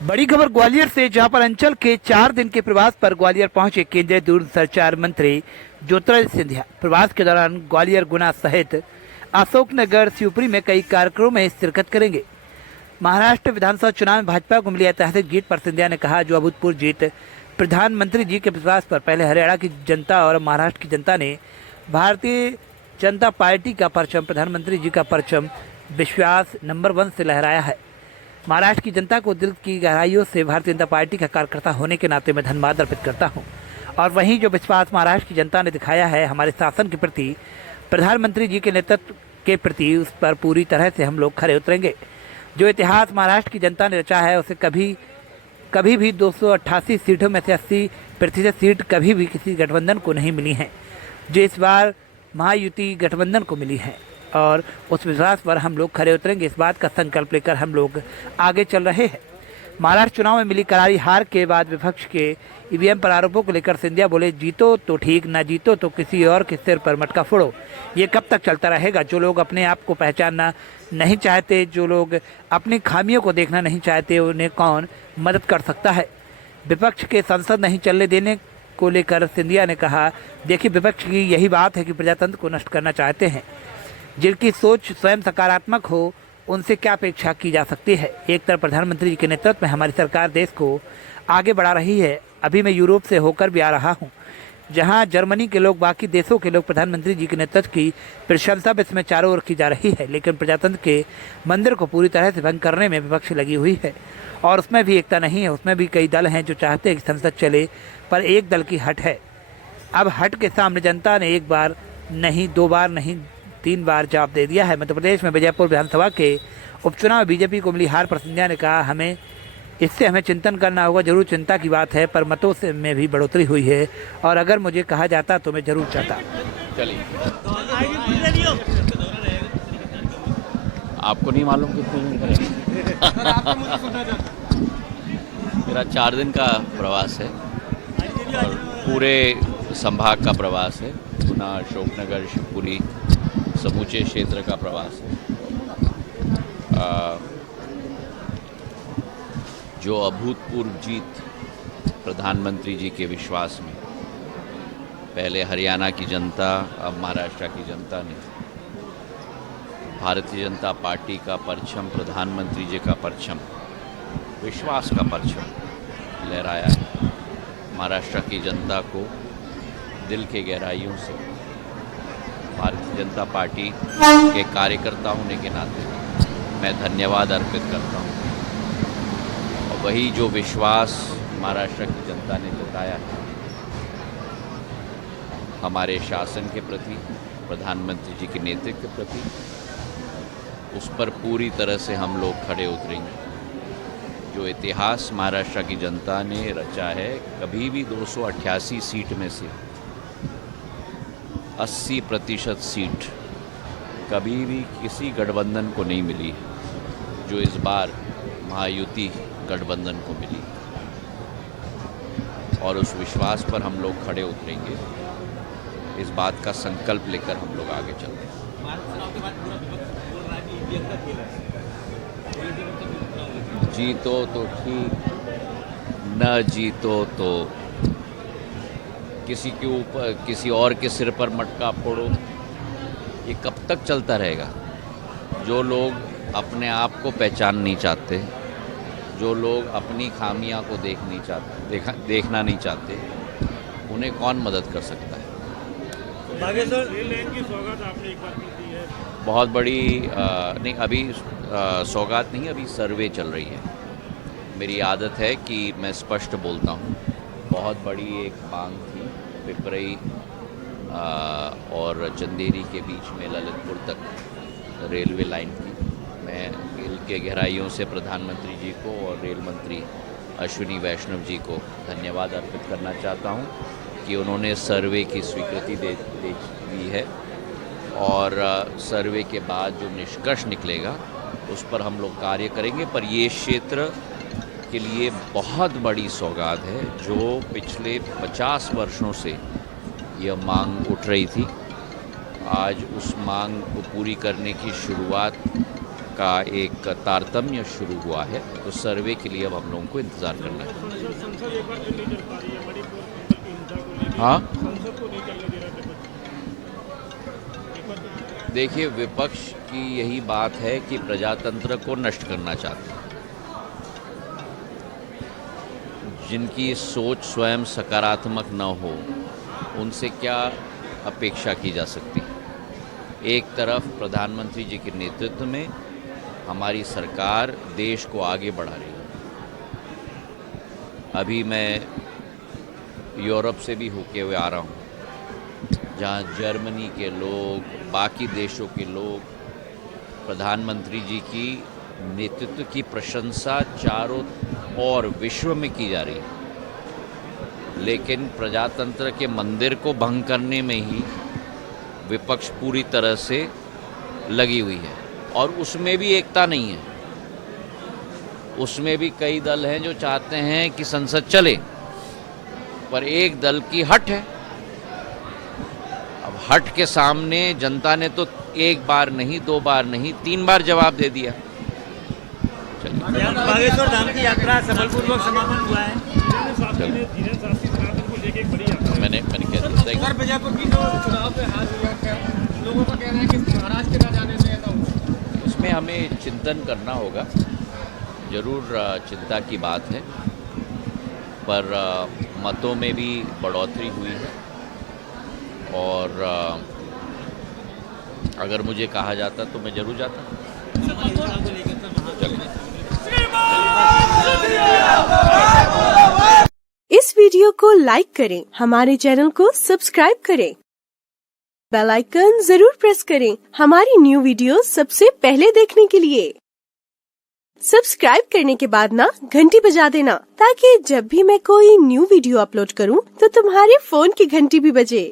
बड़ी खबर ग्वालियर से, जहां पर अंचल के 4 दिन के प्रवास पर ग्वालियर पहुंचे केंद्रीय दूरसंचार मंत्री ज्योतिरादित्य सिंधिया। प्रवास के दौरान ग्वालियर, गुना सहित अशोकनगर, शिवपुरी में कई कार्यक्रमों में शिरकत करेंगे। महाराष्ट्र विधानसभा चुनाव में भाजपा को मिली ऐतिहासिक जीत पर सिंधिया ने कहा, जो अभूतपूर्व जीत प्रधानमंत्री जी के विश्वास पर पहले हरियाणा की जनता और महाराष्ट्र की जनता ने भारतीय जनता पार्टी का परचम, प्रधानमंत्री जी का परचम विश्वास नंबर 1 से लहराया है। महाराष्ट्र की जनता को दिल की गहराइयों से भारतीय जनता पार्टी का कार्यकर्ता होने के नाते मैं धन्यवाद अर्पित करता हूं। और वहीं जो विश्वास महाराष्ट्र की जनता ने दिखाया है हमारे शासन के प्रति, प्रधानमंत्री जी के नेतृत्व के प्रति, उस पर पूरी तरह से हम लोग खरे उतरेंगे। जो इतिहास महाराष्ट्र की जनता ने रचा है उसे कभी भी 288 सीटों में से 80% सीट कभी भी किसी गठबंधन को नहीं मिली हैं, जो इस बार महायुति गठबंधन को मिली है। और उस विश्वास पर हम लोग खरे उतरेंगे। इस बात का संकल्प लेकर हम लोग आगे चल रहे हैं। महाराष्ट्र चुनाव में मिली करारी हार के बाद विपक्ष के ईवीएम पर आरोपों को लेकर सिंधिया बोले, जीतो तो ठीक, ना जीतो तो किसी और के सिर पर मटका फोड़ो। ये कब तक चलता रहेगा? जो लोग अपने आप को पहचानना नहीं चाहते, जो लोग अपनी खामियों को देखना नहीं चाहते, उन्हें कौन मदद कर सकता है? विपक्ष के संसद नहीं चलने देने को लेकर सिंधिया ने कहा, देखिए, विपक्ष की यही बात है कि प्रजातंत्र को नष्ट करना चाहते हैं। जिनकी सोच स्वयं सकारात्मक हो, उनसे क्या अपेक्षा की जा सकती है? एक तरफ प्रधानमंत्री जी के नेतृत्व में हमारी सरकार देश को आगे बढ़ा रही है। अभी मैं यूरोप से होकर भी आ रहा हूं, जहां जर्मनी के लोग, बाकी देशों के लोग प्रधानमंत्री जी के नेतृत्व की प्रशंसा इसमें चारों ओर की जा रही है। लेकिन प्रजातंत्र के मंदिर को पूरी तरह से भंग करने में विपक्ष लगी हुई है, और उसमें भी एकता नहीं है। उसमें भी कई दल हैं जो चाहते हैं कि संसद चले, पर एक दल की हट है। अब हट के सामने जनता ने 1 बार नहीं, 2 बार नहीं, 3 बार जवाब दे दिया है। मध्य प्रदेश में विजयपुर विधानसभा के उपचुनाव में बीजेपी को मिली हार पर सिंधिया ने कहा, हमें चिंतन करना होगा। जरूर चिंता की बात है, पर मतों से में भी बढ़ोतरी हुई है, और अगर मुझे कहा जाता तो मैं जरूर चाहता। चलिए, आपको नहीं मालूम कितने दिन करेंगे? मेरा 4 दिन का प्रवास है और पूरे संभाग का प्रवास है। गुना, अशोकनगर, शिवपुरी, समूचे क्षेत्र का प्रवास है। जो अभूतपूर्व जीत प्रधानमंत्री जी के विश्वास में पहले हरियाणा की जनता, अब महाराष्ट्र की जनता ने भारतीय जनता पार्टी का परचम, प्रधानमंत्री जी का परचम, विश्वास का परचम लहराया है। महाराष्ट्र की जनता को दिल के गहराइयों से भारतीय जनता पार्टी के कार्यकर्ता होने के नाते मैं धन्यवाद अर्पित करता हूं। और वही जो विश्वास महाराष्ट्र की जनता ने जताया है हमारे शासन के प्रति, प्रधानमंत्री जी के नेतृत्व के प्रति, उस पर पूरी तरह से हम लोग खड़े उतरेंगे। जो इतिहास महाराष्ट्र की जनता ने रचा है, कभी भी 288 सीट में से 80% सीट कभी भी किसी गठबंधन को नहीं मिली, जो इस बार महायुति गठबंधन को मिली। और उस विश्वास पर हम लोग खड़े उतरेंगे। इस बात का संकल्प लेकर हम लोग आगे चल रहे हैं। जीतो तो ठीक, न जीतो तो किसी के ऊपर, किसी और के सिर पर मटका फोड़ो। ये कब तक चलता रहेगा? जो लोग अपने आप को पहचान नहीं चाहते, जो लोग अपनी खामियां को देखना नहीं चाहते, उन्हें कौन मदद कर सकता है? की सौगात आपने एक बार दी है, बहुत बड़ी नहीं, अभी सौगात नहीं, अभी सर्वे चल रही है। मेरी आदत है कि मैं स्पष्ट बोलता हूँ। बहुत बड़ी एक मांग थी पिपरई और चंदेरी के बीच में ललितपुर तक रेलवे लाइन की। मैं दिल के गहराइयों से प्रधानमंत्री जी को और रेल मंत्री अश्विनी वैष्णव जी को धन्यवाद अर्पित करना चाहता हूं कि उन्होंने सर्वे की स्वीकृति दे दी है। और सर्वे के बाद जो निष्कर्ष निकलेगा उस पर हम लोग कार्य करेंगे। पर ये क्षेत्र के लिए बहुत बड़ी सौगात है, जो पिछले 50 वर्षों से यह मांग उठ रही थी। आज उस मांग को पूरी करने की शुरुआत का एक तारतम्य शुरू हुआ है, तो सर्वे के लिए अब हम लोगों को इंतज़ार करना है। संसद एक बार क्यों नहीं चल पा रही है मणिपुर की हिंसा को लेकर? हाँ, संसद को नहीं चलने दे रहा विपक्ष। देखिए, विपक्ष की यही बात है कि प्रजातंत्र को नष्ट करना चाहते हैं। जिनकी सोच स्वयं सकारात्मक न हो, उनसे क्या अपेक्षा की जा सकती है। एक तरफ प्रधानमंत्री जी के नेतृत्व में हमारी सरकार देश को आगे बढ़ा रही है। अभी मैं यूरोप से भी होके हुए आ रहा हूँ, जहाँ जर्मनी के लोग, बाकी देशों के लोग प्रधानमंत्री जी की नेतृत्व की प्रशंसा चारों ओर विश्व में की जा रही है। लेकिन प्रजातंत्र के मंदिर को भंग करने में ही विपक्ष पूरी तरह से लगी हुई है, और उसमें भी एकता नहीं है। उसमें भी कई दल हैं जो चाहते हैं कि संसद चले, पर एक दल की हट है। अब हट के सामने जनता ने तो एक बार नहीं, 2 बार नहीं, 3 बार जवाब दे दिया। बागेश्वर धाम की यात्रा सफलपूर्वक समापन हुआ है। धीरेन्द्र शास्त्री सनातन को लेकर एक बड़ी यात्रा है। मैंने कह दिया सर, बीजेपी की जो चुनाव पे हार हुआ है, लोगों का कहना है कि महाराष्ट्र के न जाने से ऐसा हुआ। इसमें हमें चिंतन करना होगा। जरूर चिंता की बात है, पर मतों में भी बढ़ोतरी हुई है, और अगर मुझे कहा जाता तो मैं जरूर जाता। इस वीडियो को लाइक करें, हमारे चैनल को सब्सक्राइब करें, बेल आइकन जरूर प्रेस करें हमारी न्यू वीडियो सबसे पहले देखने के लिए। सब्सक्राइब करने के बाद ना घंटी बजा देना, ताकि जब भी मैं कोई न्यू वीडियो अपलोड करूं तो तुम्हारे फोन की घंटी भी बजे।